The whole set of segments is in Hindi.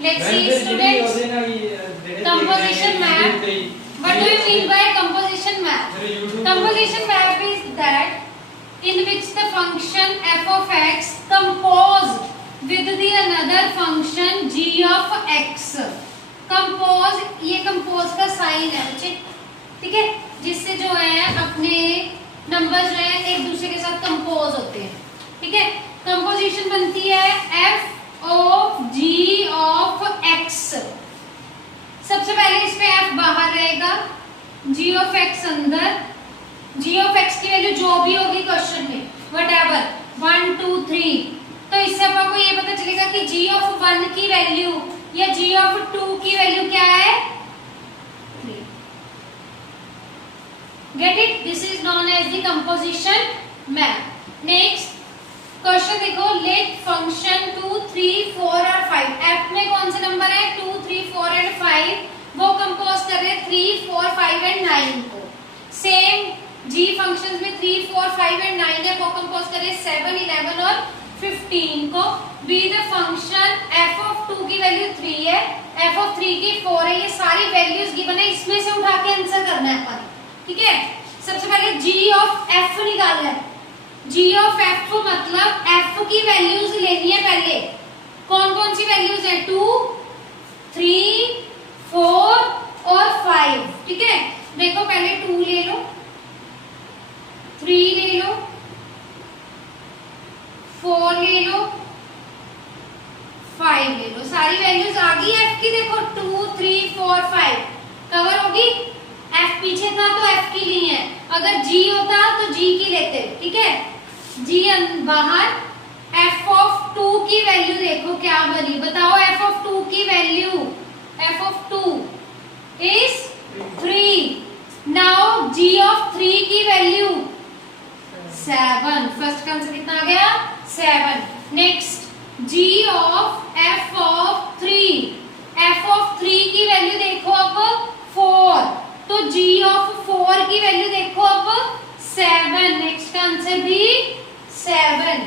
Let's see students. Composition map. What do you mean by composition map? Composition map is that in which the function f of x composed with the another function g of x. Compose, ये कंपोज का साइन है बच्चे, ठीक है, जिससे जो है अपने नंबर्स जो है एक दूसरे के साथ कंपोज होते हैं, ठीक है। कंपोजिशन बनती है f of g of x। सबसे पहले इस पे f बाहर रहेगा, g ऑफ x अंदर, g ऑफ x की वैल्यू जो भी होगी क्वेश्चन में व्हाटएवर 1 2 3, तो इससे आपको ये पता चलेगा कि g ऑफ 1 की वैल्यू या g ऑफ 2 की वैल्यू क्या है 3। Get it, this is known as the composition map. Next question देखो, लेट फंक्शन 2 3 4 और 5, f में कौन से नंबर है 2 3 4 एंड 5, वो कंपोज कर रहे हैं 3 4 5 एंड 9 को। सेम g फंक्शंस में 3 4 5 एंड 9 है, वो कंपोज कर रहे हैं 7 11 और 15 को। Be the function f of 2 की वैल्यू 3 है, f ऑफ 3 की 4 है, ये सारी वैल्यूज गिवन है, इसमें से उठा के आंसर करना है अपन, ठीक है। सबसे पहले g ऑफ f निकालना है। g ऑफ f मतलब f की वैल्यूज लेनी है पहले। कौन कौन सी वैल्यूज है 2 3 4 और 5, ठीक है। देखो पहले 2 ले लो, 3 ले लो, 4 ले लो, 5 ले लो, सारी वैल्यूज आ गई f की। देखो 2 3 4 5 कवर होगी, f पीछे था तो f की ली है, अगर g होता तो g की लेते, ठीक है। g बाहर, f ऑफ 2 की वैल्यू देखो क्या बनी, बताओ f ऑफ 2 की value, f of 2 is 3। Now g of 3 की वैल्यू 7, फर्स्ट का आंसर कितना आ गया 7। Next g of f of 3, f of 3 की वैल्यू देखो अब 4, तो g ऑफ 4 की वैल्यू देखो अब 7, नेक्स्ट का आंसर भी 7।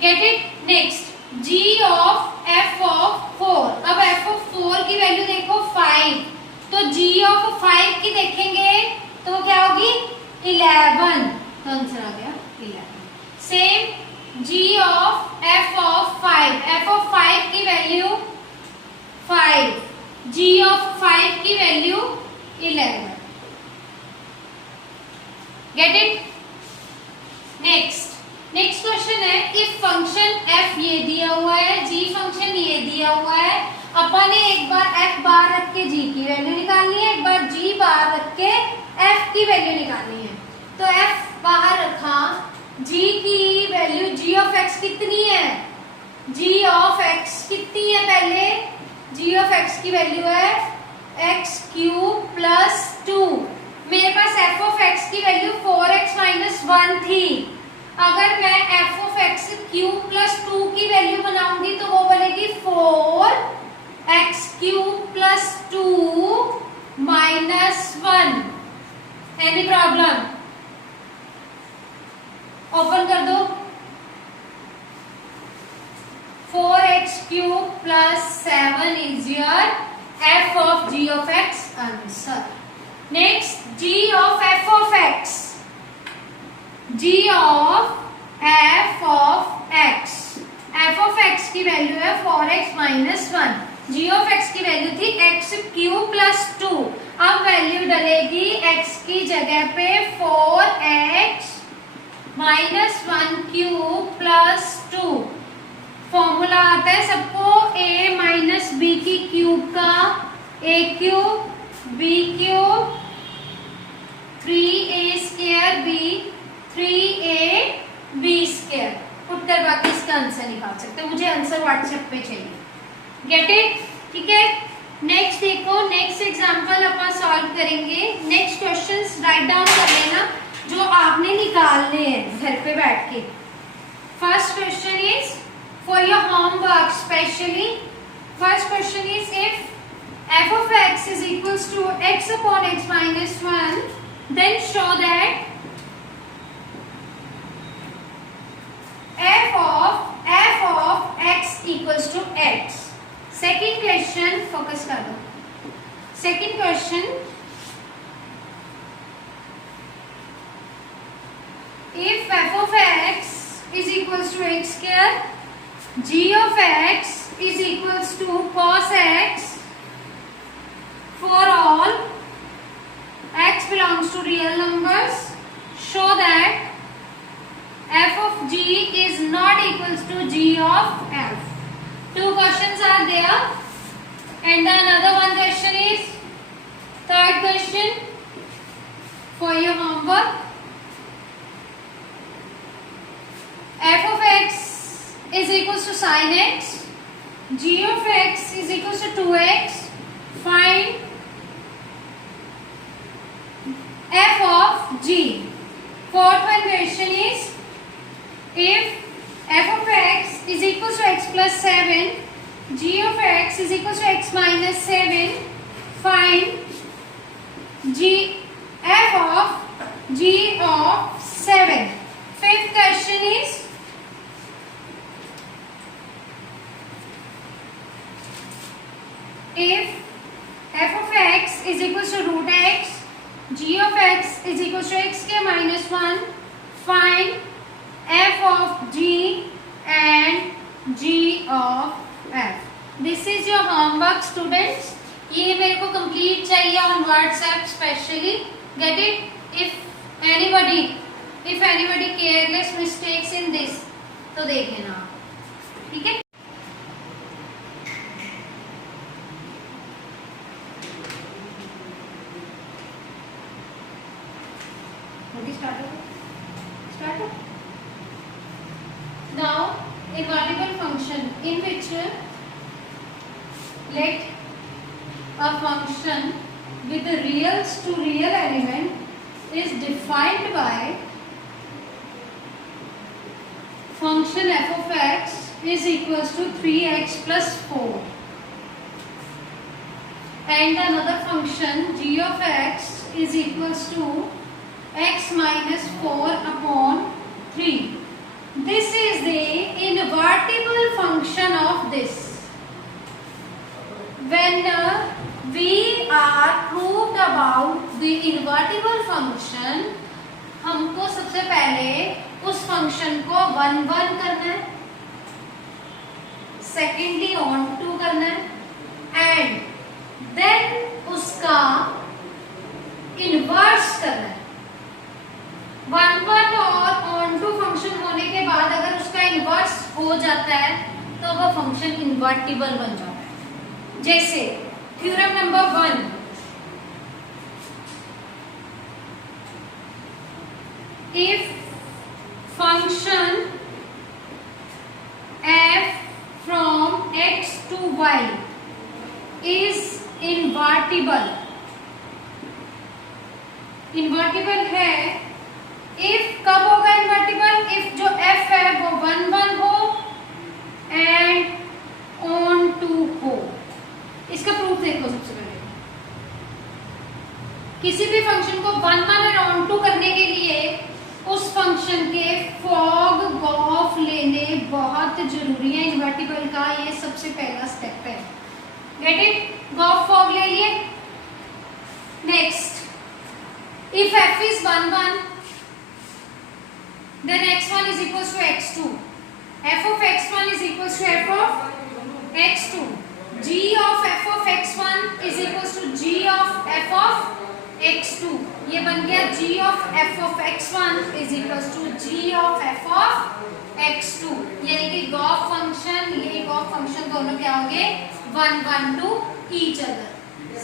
Get it. Next g of f of 4, अब f ऑफ 4 की वैल्यू देखो 5, तो g ऑफ 5 की देखेंगे तो वो क्या होगी 11, तो आंसर आ गया 11। Same g of f of 5, f of 5 की वैल्यू 5, g ऑफ 5 की value 11। Get it. Next question है, इफ फंक्शन f ये दिया हुआ है, g फंक्शन ये दिया हुआ है, अपन ने एक बार f बार रख के g की वैल्यू निकालनी है, एक बार g बार रख के f की वैल्यू निकालनी है। तो f बाहर रखा, g की वैल्यू g ऑफ x कितनी है, g ऑफ x कितनी है, पहले g ऑफ x की वैल्यू है x क्यूब प्लस 2। मेरे पास f ऑफ x की वैल्यू 4x माइनस 1 थी, अगर मैं f of x cube plus 2 की वैल्यू बनाऊंगी तो वो बनेगी 4x cube plus 2 minus 1। Any problem? Open कर दो, 4x cube plus 7 is your f of g of x answer. Next g of f of x, g of f of x, f of x की वैल्यू है 4x minus 1, g of x की वैल्यू थी x क्यूब प्लस 2, अब वैल्यू डलेगी x की जगह पे 4x minus 1 cube plus 2। Formula आता है सबको a माइनस बी की क्यूब का, a cube b cube 3a square b 3ab square, put कर बाकी इसका आंसर निकाल सकते हो, मुझे आंसर व्हाट्सएप पे चाहिए। गेट इट, ठीक है। नेक्स्ट देखो, नेक्स्ट एग्जांपल अपन सॉल्व करेंगे। नेक्स्ट क्वेश्चंस राइट डाउन कर लेना जो आपने निकालने हैं घर पे बैठ के। First question is for your homework specially, first question is if f of x is equals to x upon x minus 1, then show that f of x equals to x. Second question focus कर दो। Second question, if f of x is equals to x square, g of x is equals to cos x for all x belongs to real numbers, show that f of g is not equals to g of f. Two questions are there, and the another one question is third question for your homework. F of x is equals to sin x, g of x is equals to 2x. Find f of g. Fourth one question is, if f of x is equals to x plus 7, g of x is equals to x minus 7, find f of g of 7. Fifth question is, if f of x is equals to root x, g of x is equals to x square minus 1, find f of g and g of f. This is your homework students. ये मेरे को complete चाहिए on WhatsApp specially. Get it? If anybody careless mistakes in this, तो देख लेना, ठीक है? Start. Now, invertible function in which let a function with the reals to real element is defined by function f of x is equals to 3x plus 4 and another function g of x is equals to x minus 4 upon 3. This is the invertible function of this. When we are proved about the invertible function, हमको सबसे पहले उस फंक्शन को 1 1 करना है, सेकेंडली ऑन टू करना है एंड देन उसका इनवर्स करना है। 1 1 और ऑन टू फंक्शन होने के बाद अगर उसका इनवर्स हो जाता है तो वह फंक्शन इन्वर्टिबल बन जाता है। जैसे theorem number 1, if function f from x to y is invertible है। इफ कब होगा इन्वर्टिबल? इफ जो f है वो 1 1 हो एंड ऑन टू हो। इसका प्रूफ देखो। सबसे पहले किसी भी फंक्शन को 1 1 और ऑन टू करने के लिए उस फंक्शन के फॉग गॉफ लेने बहुत जरूरी है। इन्वर्टिबल का ये सबसे पहला स्टेप है। Get it? गॉफ फॉग ले लिए। Next, if f is 1 1 then x1 is equals to x2, f of x1 is equals to f of x2, g of f of x1 is equals to g of f of x2। ये बन गया g of f of x1 is equals to g of f of x2। यानी कि गॉफ फंक्शन, ये गॉफ फंक्शन दोनों क्या होंगे? 1 1 to each other।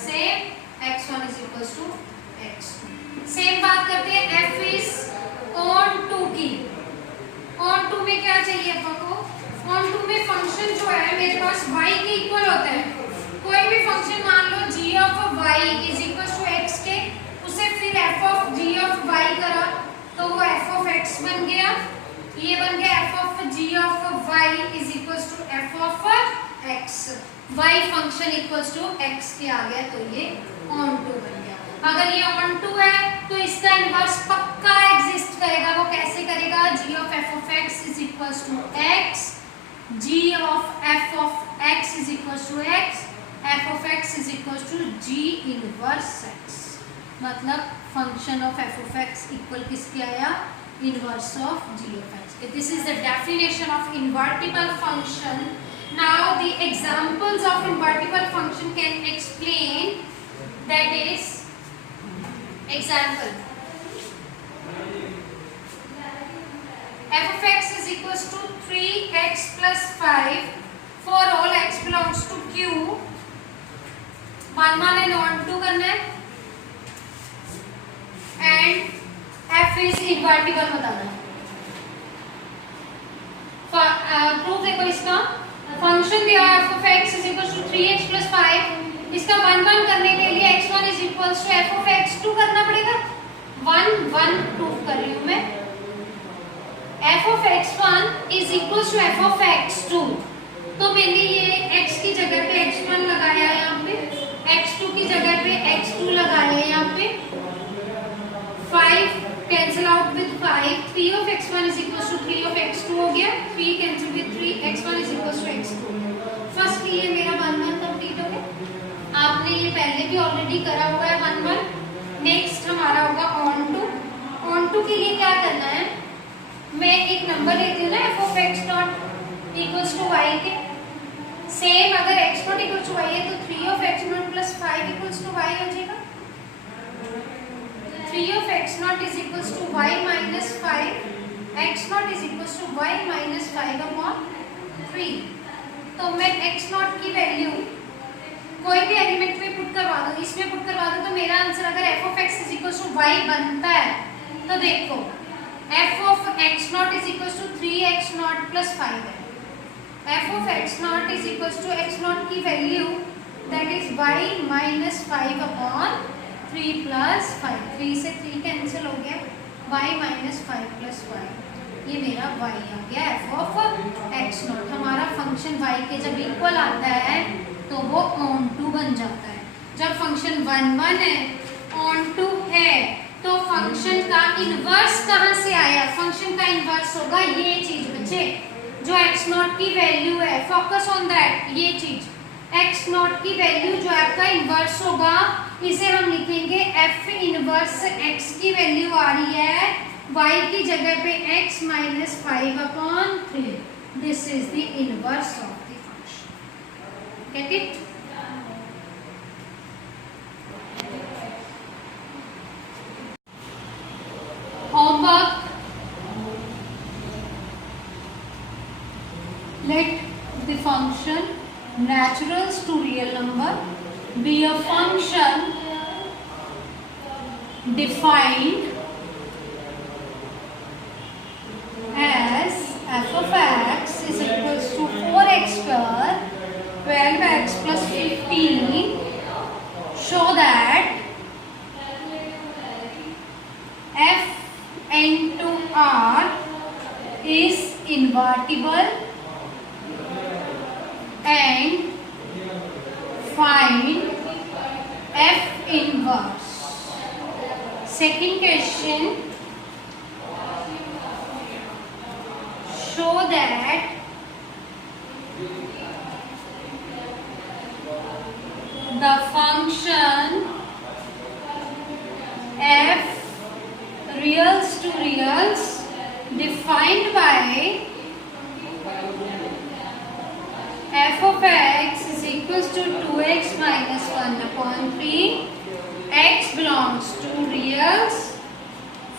Same x1 is equals to x2। Same बात करते हैं f is ऑन टू की। ऑन टू में क्या चाहिए आपको? ऑन टू में फंक्शन जो है मेरे पास y के इक्वल होता है। कोई भी फंक्शन मान लो g of y is equals to x के, उसे फिर f of g of y करा तो वो f of x बन गया। ये बन गया f of g of y is equals to f of x। y function equals to x के आ गया तो ये ऑन टू बन गया। अगर ये ऑन टू है तो इसका इनवर्स पक्का एग्जिस्ट करेगा। वो कैसे करेगा? g of f of x is equals to x, g of f of x is equals to g inverse x, मतलब function of f of x equal किसके आया, inverse of g of x. This is the definition of invertible function. Now the examples of invertible function can explain, that is example f of x is equals to 3x plus 5 for all x belongs to q. 1 1 and on 2 करना है and f is invertible बताना है. प्रूफ देखो इसका, फंक्शन दिया f of x is equals to 3x plus 5. इसका 1 1 करने के लिए x1 is equals to f of x2 करना पड़ेगा. 1 1 प्रूफ कर रही हूँ मैं. f of x1 is equals to f of x2. तो मैंने ये x की जगह पे x1 लगाया, यहाँ पे x2 की जगह पे x2 लगाया, यहाँ पे 5 cancel out with 5. 3 of x1 is equals to 3 of x2 हो गया. 3 cancel with 3, x1 is equals to x2. First ये मेरा 1 1 कंप्लीट हो गया. आपने ये पहले भी ऑलरेडी करा हुआ है 1 1. नेक्स्ट हमारा होगा ऑन टू. ऑन टू के लिए क्या करना है, मैं एक नंबर लेती हूँ ना f of x not equals to y के. सेम अगर x not equals to y है तो 3 of x not plus 5 equals to y हो जाएगा. 3 of x not is equals to y minus 5. x not is equals to y minus 5 upon 3. तो मैं x नॉट की वैल्यू कोई भी एलिमेंट में पुट करवा दूँ, इसमें पुट करवा दूँ, तो मेरा आंसर अगर f of x is equals to y बनता है तो देखो f of x naught is equals to 3x naught plus 5 है. f of x naught is equals to x naught की value that is y minus 5 upon 3 plus 5. 3 से 3 कैंसिल हो गया, y minus 5 plus 5. ये मेरा y आ गया f of x naught. हमारा फंक्शन y के जब इक्वल आता है तो वो ऑन टू बन जाता है. जब फंक्शन 1 1 है, ऑन टू है, तो फंक्शन का इनवर्स कहाँ से आया, फंक्शन का इनवर्स होगा ये चीज बच्चे, जो x नॉट की वैल्यू है. Focus on that. ये चीज x नॉट की वैल्यू जो आपका इनवर्स होगा, इसे हम लिखेंगे f इनवर्स x की वैल्यू आ रही है y की जगह पे x minus 5 upon 3. This is the inverse of the function. Get it? Homework. Let the function naturals to real number be a function defined as f of x is equals to 4x square 12x plus 15. Show that f into R is invertible and find f inverse. Second question, show that the function f reals to reals defined by f of x is equals to 2x minus 1 upon 3. X belongs to reals.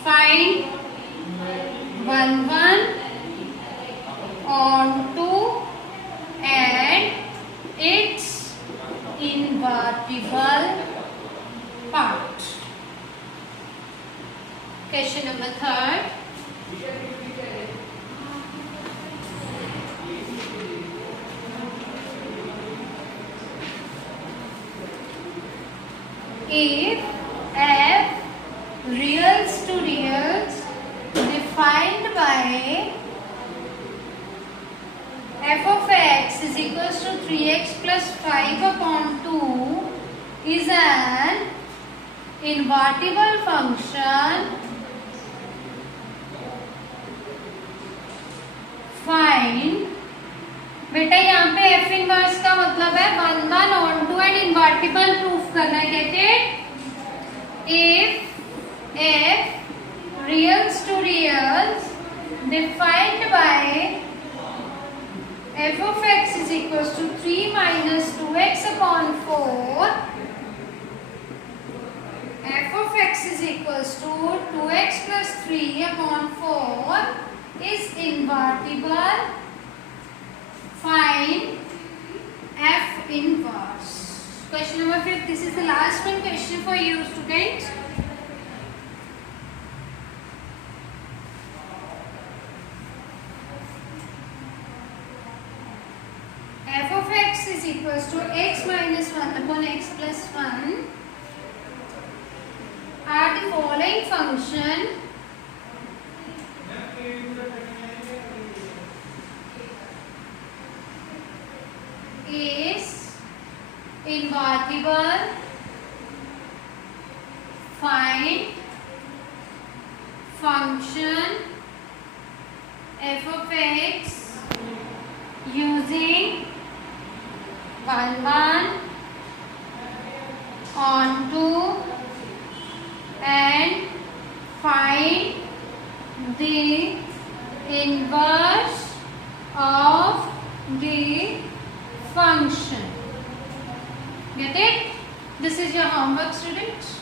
Find 1 1 on 2 and its invertible part. Question number 3. If f reals to reals defined by f of x is equals to 3x plus 5 upon 2 is an invertible function, find. बेटा यहाँ पे f इनवर्स का मतलब है 1 1 on 2 एंड इन्वर्टिबल प्रूफ करना है। कहते if f reals to reals defined by f of x is equals to 3 minus 2x upon 4, f of x is equals to 2x plus 3 upon 4 is invertible, find f inverse. Question number 5. This is the last one question for you students. F of x is equals to x minus 1 upon x plus 1 are the following function is invertible, find function f of x using 1 1 onto and find the inverse of the function. Get it? This is your homework, students.